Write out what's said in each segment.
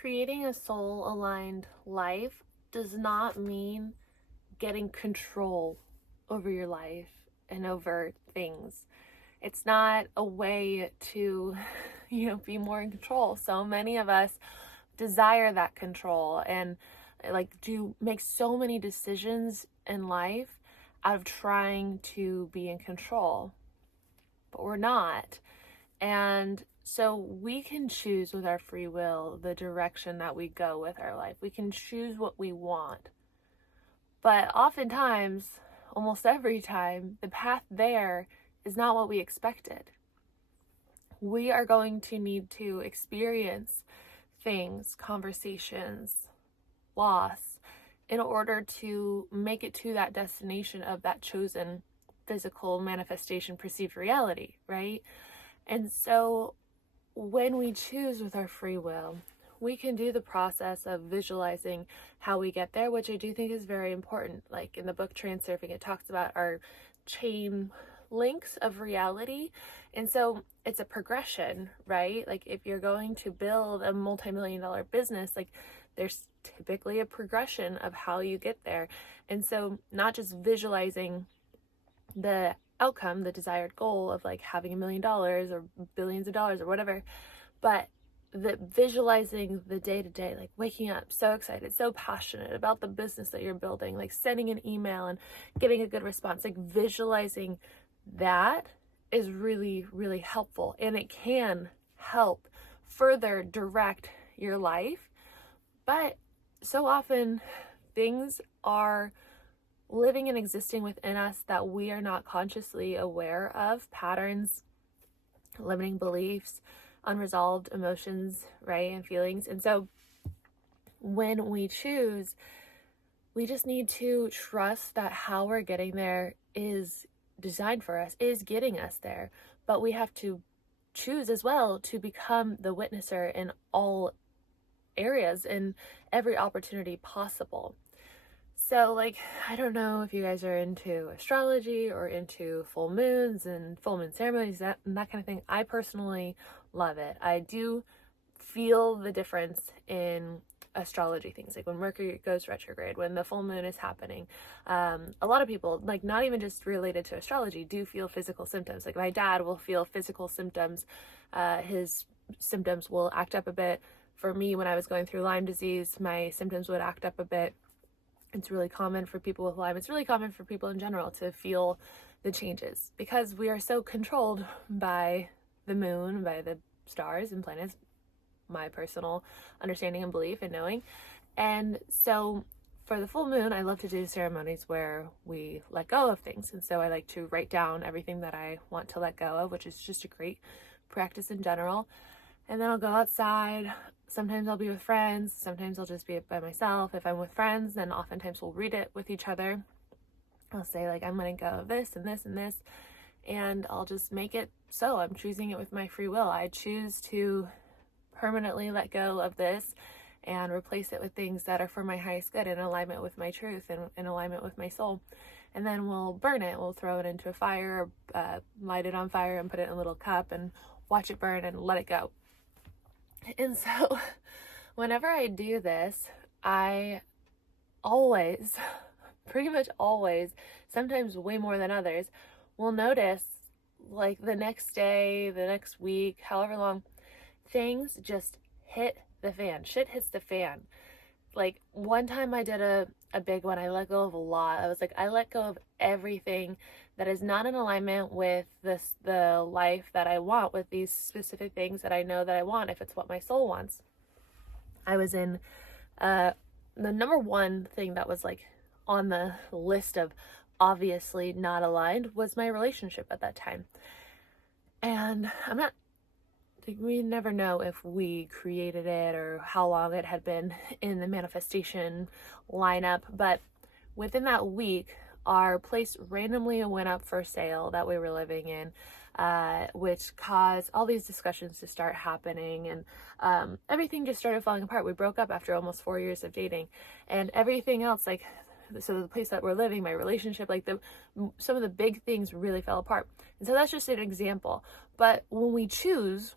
Creating a soul-aligned life does not mean getting control over your life and over things. It's not a way to, be more in control. So many of us desire that control and like do make so many decisions in life out of trying to be in control, but we're not. And so we can choose with our free will the direction that we go with our life. We can choose what we want. But oftentimes, almost every time, the path there is not what we expected. We are going to need to experience things, conversations, loss, in order to make it to that destination of that chosen physical manifestation, perceived reality, right? And so when we choose with our free will, we can do the process of visualizing how we get there, which I do think is very important. Like in the book Transurfing, it talks about our chain links of reality. And so it's a progression, right? Like if you're going to build a multi-million-dollar business, like there's typically a progression of how you get there. And so not just visualizing the outcome, the desired goal of like having $1 million or billions of dollars or whatever, but the visualizing the day-to-day, like waking up so excited, so passionate about the business that you're building, like sending an email and getting a good response, like visualizing that is really, really helpful. And it can help further direct your life. But so often things are living and existing within us that we are not consciously aware of, patterns, limiting beliefs, unresolved emotions, right, and feelings. And so when we choose, we just need to trust that how we're getting there is designed for us, is getting us there. But we have to choose as well to become the witnesser in all areas, in every opportunity possible. So, like, I don't know if you guys are into astrology or into full moons and full moon ceremonies, and that kind of thing. I personally love it. I do feel the difference in astrology things, like when Mercury goes retrograde, when the full moon is happening. A lot of people, like not even just related to astrology, do feel physical symptoms. Like my dad will feel physical symptoms. His symptoms will act up a bit. For me, when I was going through Lyme disease, my symptoms would act up a bit. It's really common for people with Lyme. It's really common for people in general to feel the changes because we are so controlled by the moon, by the stars and planets, my personal understanding and belief and knowing. And so for the full moon, I love to do ceremonies where we let go of things. And so I like to write down everything that I want to let go of, which is just a great practice in general. And then I'll go outside. Sometimes I'll be with friends. Sometimes I'll just be by myself. If I'm with friends, then oftentimes we'll read it with each other. I'll say like, I'm letting go of this and this and this. And I'll just make it so. I'm choosing it with my free will. I choose to permanently let go of this and replace it with things that are for my highest good, in alignment with my truth and in alignment with my soul. And then we'll burn it. We'll throw it into a fire, light it on fire and put it in a little cup and watch it burn and let it go. And so whenever I do this, I always, pretty much always, sometimes way more than others, will notice like the next day, the next week, however long, things just hit the fan. Shit hits the fan. Like one time I did a big one. I let go of a lot. I was like, I let go of everything that is not in alignment with the life that I want, with these specific things that I know that I want, if it's what my soul wants. I was in the number one thing that was like on the list of obviously not aligned was my relationship at that time. And we never know if we created it or how long it had been in the manifestation lineup, but within that week, our place randomly went up for sale that we were living in, which caused all these discussions to start happening, and everything just started falling apart. We broke up after almost 4 years of dating, and everything else, like, so the place that we're living, my relationship, like some of the big things really fell apart. And so that's just an example. But when we choose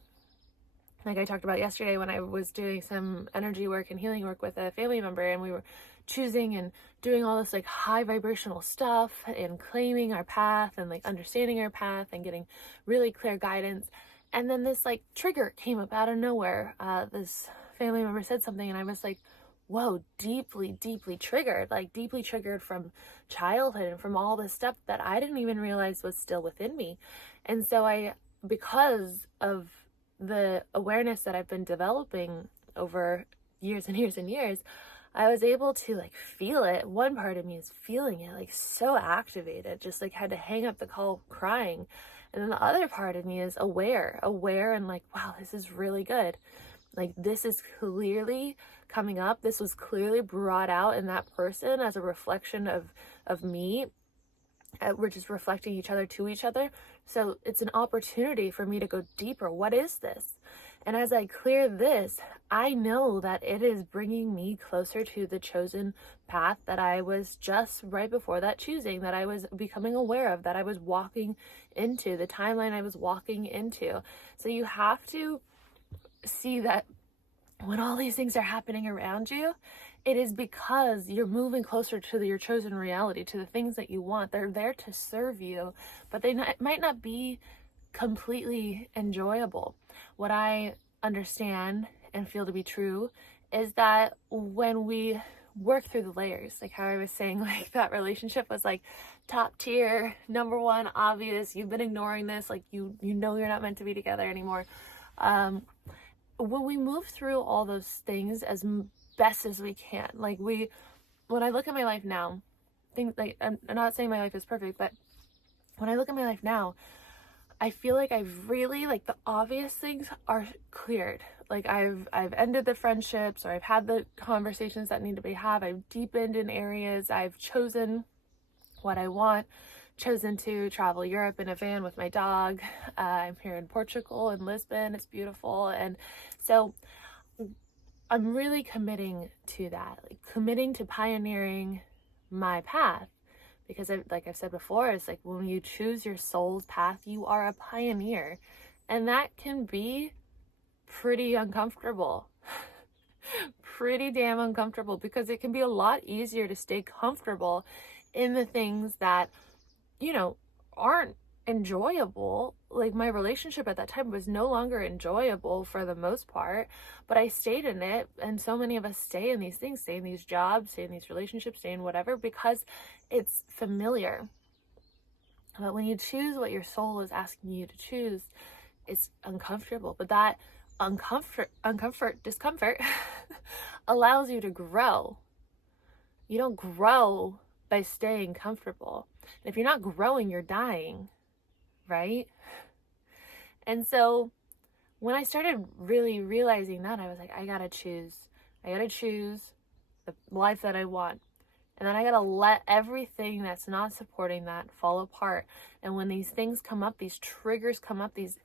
like I talked about yesterday when I was doing some energy work and healing work with a family member, and we were choosing and doing all this like high vibrational stuff and claiming our path and like understanding our path and getting really clear guidance. And then this like trigger came up out of nowhere. This family member said something, and I was like, whoa, deeply, deeply triggered, like deeply triggered from childhood and from all this stuff that I didn't even realize was still within me. And so because of the awareness that I've been developing over years and years and years, I was able to like feel it. One part of me is feeling it, like so activated, just like had to hang up the call crying. And then the other part of me is aware and like, wow, this is really good. Like this is clearly coming up. This was clearly brought out in that person as a reflection of me. We're just reflecting each other to each other. So it's an opportunity for me to go deeper. What is this? And as I clear this, I know that it is bringing me closer to the chosen path that I was just right before that choosing, that I was becoming aware of, that I was walking into, the timeline I was walking into. So you have to see that when all these things are happening around you, it is because you're moving closer to your chosen reality, to the things that you want. They're there to serve you, but might not be completely enjoyable. What I understand and feel to be true is that when we work through the layers, like how I was saying, like that relationship was like top tier, number one, obvious, you've been ignoring this, like you know you're not meant to be together anymore. When we move through all those things as best as we can, like when I look at my life now, things like, I'm not saying my life is perfect, but when I look at my life now, I feel like I've really, like, the obvious things are cleared. Like I've ended the friendships, or I've had the conversations that need to be had. I've deepened in areas. I've chosen what I want, chosen to travel Europe in a van with my dog. I'm here in Portugal, in Lisbon. It's beautiful. And so I'm really committing to that, like committing to pioneering my path. Because like I've said before, it's like when you choose your soul's path, you are a pioneer. And that can be pretty uncomfortable. Pretty damn uncomfortable, because it can be a lot easier to stay comfortable in the things that, aren't enjoyable. Like my relationship at that time was no longer enjoyable for the most part, but I stayed in it. And so many of us stay in these things, stay in these jobs, stay in these relationships, stay in whatever, because it's familiar. But when you choose what your soul is asking you to choose, it's uncomfortable. But that discomfort allows you to grow. You don't grow by staying comfortable. And if you're not growing, you're dying, right? And so when I started really realizing that, I was like, I gotta choose the life that I want. And then I gotta let everything that's not supporting that fall apart. And when these things come up, these triggers come up, these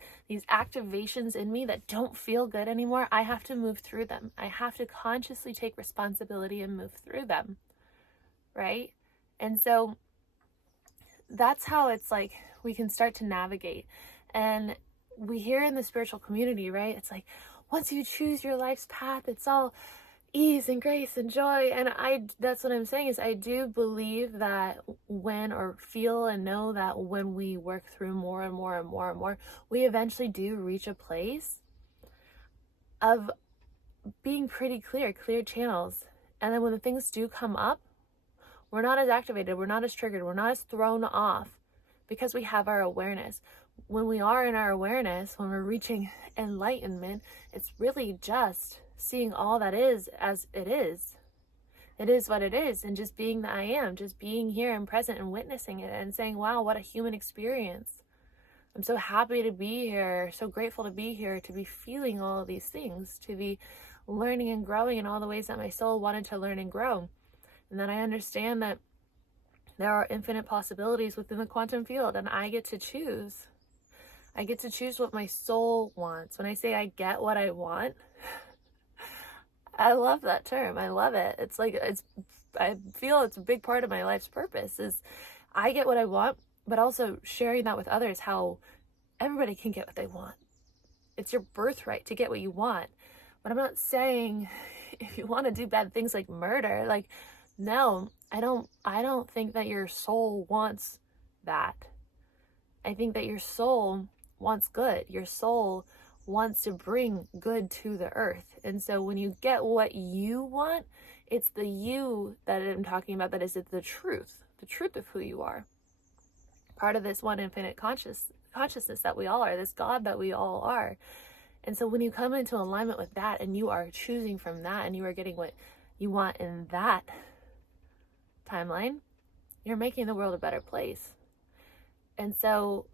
activations in me that don't feel good anymore, I have to move through them. I have to consciously take responsibility and move through them, right? And so that's how it's like we can start to navigate. And we hear in the spiritual community, right? It's like, once you choose your life's path, it's all ease and grace and joy. And that's what I'm saying, is I do believe that feel and know that when we work through more and more and more and more, we eventually do reach a place of being pretty clear channels. And then when the things do come up, we're not as activated, we're not as triggered, we're not as thrown off, because we have our awareness. When we are in our awareness, when we're reaching enlightenment, it's really just seeing all that is as it is. It is what it is, and just being the I am, just being here and present and witnessing it and saying, wow, what a human experience. I'm so happy to be here, so grateful to be here, to be feeling all of these things, to be learning and growing in all the ways that my soul wanted to learn and grow. And then I understand that there are infinite possibilities within the quantum field, and I get to choose. I get to choose what my soul wants. When I say I get what I want, I love that term. I love it. It's like, I feel it's a big part of my life's purpose, is I get what I want, but also sharing that with others, how everybody can get what they want. It's your birthright to get what you want. But I'm not saying if you want to do bad things like murder, like, no, I don't think that your soul wants that. I think that your soul wants good. Your soul wants to bring good to the earth. And so when you get what you want, it's the you that I'm talking about that is the truth of who you are. Part of this one infinite consciousness that we all are, this God that we all are. And so when you come into alignment with that and you are choosing from that and you are getting what you want in that timeline, you're making the world a better place. And so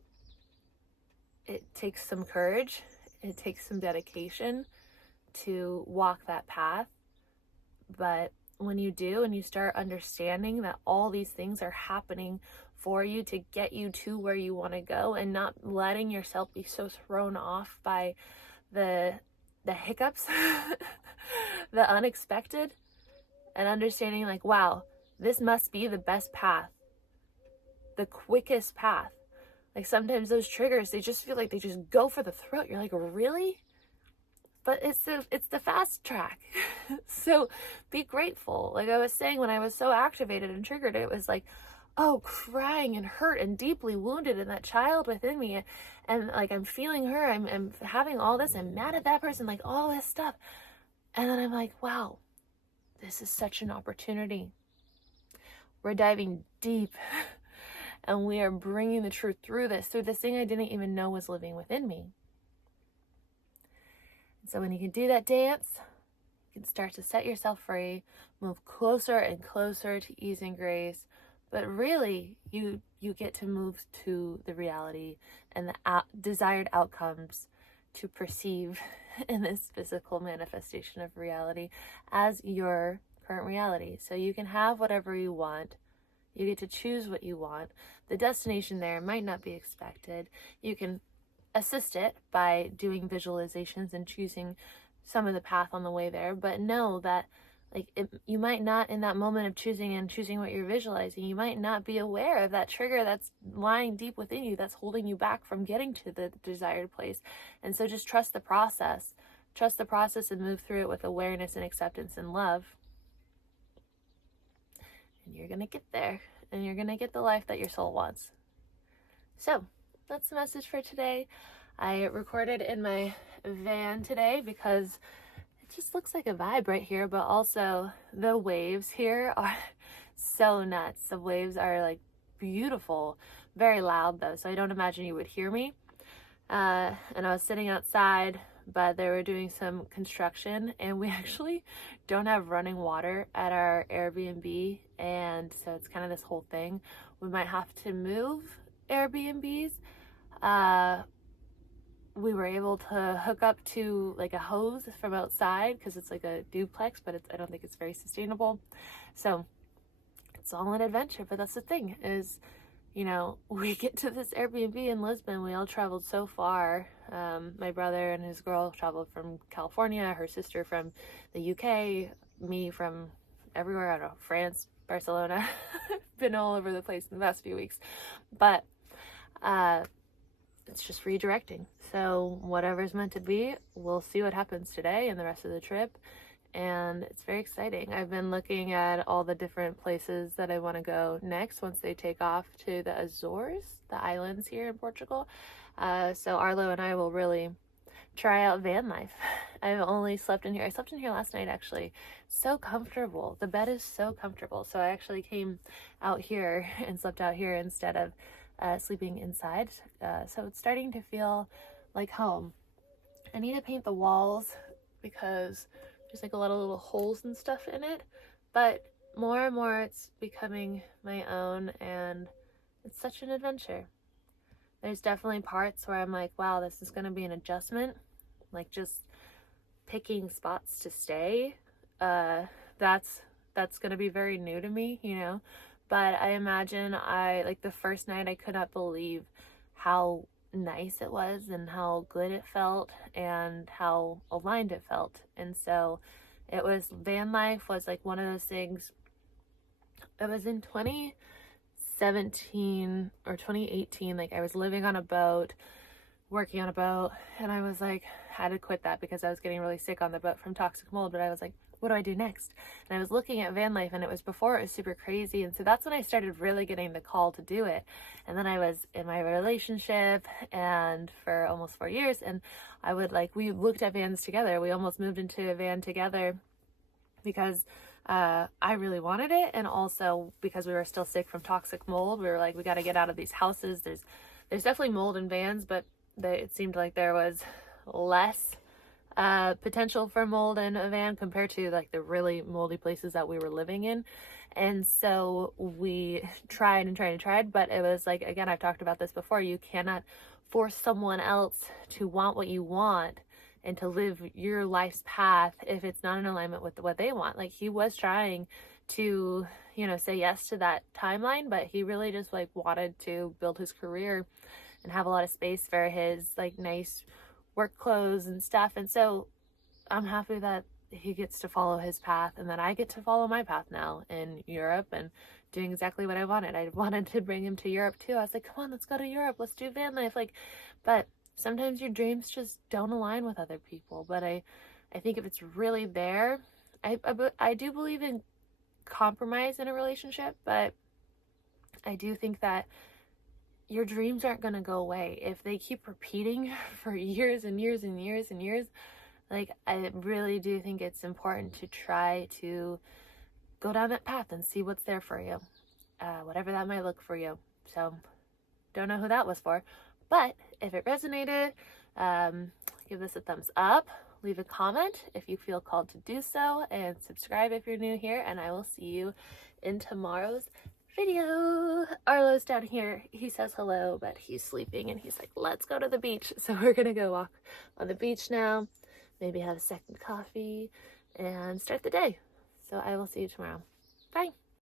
it takes some courage, it takes some dedication to walk that path. But when you do and you start understanding that all these things are happening for you to get you to where you want to go, and not letting yourself be so thrown off by the hiccups, the unexpected, and understanding like, wow, this must be the best path, the quickest path. Like sometimes those triggers, they just feel like they just go for the throat. You're like, really? But it's the fast track. So be grateful. Like I was saying, when I was so activated and triggered, it was like, oh, crying and hurt and deeply wounded, and that child within me, and like I'm feeling her, I'm having all this, I'm mad at that person, like all this stuff. And then I'm like, wow, this is such an opportunity. We're diving deep and we are bringing the truth through this thing I didn't even know was living within me. And so when you can do that dance, you can start to set yourself free, move closer and closer to ease and grace. But really, you get to move to the reality and the desired outcomes to perceive in this physical manifestation of reality as your current reality. So you can have whatever you want. You get to choose what you want. The destination there might not be expected. You can assist it by doing visualizations and choosing some of the path on the way there. But know that you might not, in that moment of choosing what you're visualizing, you might not be aware of that trigger that's lying deep within you that's holding you back from getting to the desired place. And so just trust the process and move through it with awareness and acceptance and love, and you're gonna get there, and you're gonna get the life that your soul wants. So that's the message for today. I recorded in my van today because just looks like a vibe right here, but also the waves here are so nuts. The waves are like beautiful, very loud though, so I don't imagine you would hear me. And I was sitting outside, but they were doing some construction, and we actually don't have running water at our Airbnb, and so it's kind of this whole thing. We might have to move Airbnbs. We were able to hook up to like a hose from outside because it's like a duplex, but I don't think it's very sustainable. So it's all an adventure. But that's the thing is, we get to this Airbnb in Lisbon. We all traveled so far. My brother and his girl traveled from California, her sister from the UK, me from everywhere. I don't know, France, Barcelona. Been all over the place in the past few weeks. But it's just redirecting. So whatever's meant to be, we'll see what happens today and the rest of the trip. And it's very exciting. I've been looking at all the different places that I want to go next once they take off to the Azores, the islands here in Portugal. So Arlo and I will really try out van life. I've only slept in here. I slept in here last night, actually. So comfortable. The bed is so comfortable. So I actually came out here and slept out here instead of sleeping inside. So it's starting to feel like home. I need to paint the walls because there's like a lot of little holes and stuff in it, but more and more it's becoming my own, and it's such an adventure. There's definitely parts where I'm like, wow, this is going to be an adjustment, like just picking spots to stay. That's going to be very new to me, but I imagine the first night I could not believe how nice it was and how good it felt and how aligned it felt. And so van life was like one of those things. It was in 2017 or 2018, like I was living on a boat working on a boat, and I was like, had to quit that because I was getting really sick on the boat from toxic mold. But I was like, what do I do next? And I was looking at van life, and it was before it was super crazy. And so that's when I started really getting the call to do it. And then I was in my relationship and for almost 4 years, and I would we looked at vans together. We almost moved into a van together because I really wanted it, and also because we were still sick from toxic mold. We were like, we got to get out of these houses. There's definitely mold in vans, but it seemed like there was less potential for mold in a van compared to the really moldy places that we were living in. And so we tried and tried and tried, but it was again, I've talked about this before, you cannot force someone else to want what you want and to live your life's path if it's not in alignment with what they want. He was trying to, say yes to that timeline, but he really just wanted to build his career and have a lot of space for his nice work clothes and stuff. And so I'm happy that he gets to follow his path, and that I get to follow my path now in Europe and doing exactly what I wanted. I wanted to bring him to Europe too. I was like, come on, let's go to Europe. Let's do van life. But sometimes your dreams just don't align with other people. But I think if it's really there, I do believe in compromise in a relationship, but I do think that your dreams aren't going to go away if they keep repeating for years and years and years and years. I really do think it's important to try to go down that path and see what's there for you, whatever that might look for you. So don't know who that was for, but if it resonated, give this a thumbs up, leave a comment if you feel called to do so, and subscribe if you're new here, and I will see you in tomorrow's video. Arlo's down here. He says hello, but he's sleeping, and he's like, let's go to the beach. So we're gonna go walk on the beach now, maybe have a second coffee, and start the day. So I will see you tomorrow. Bye.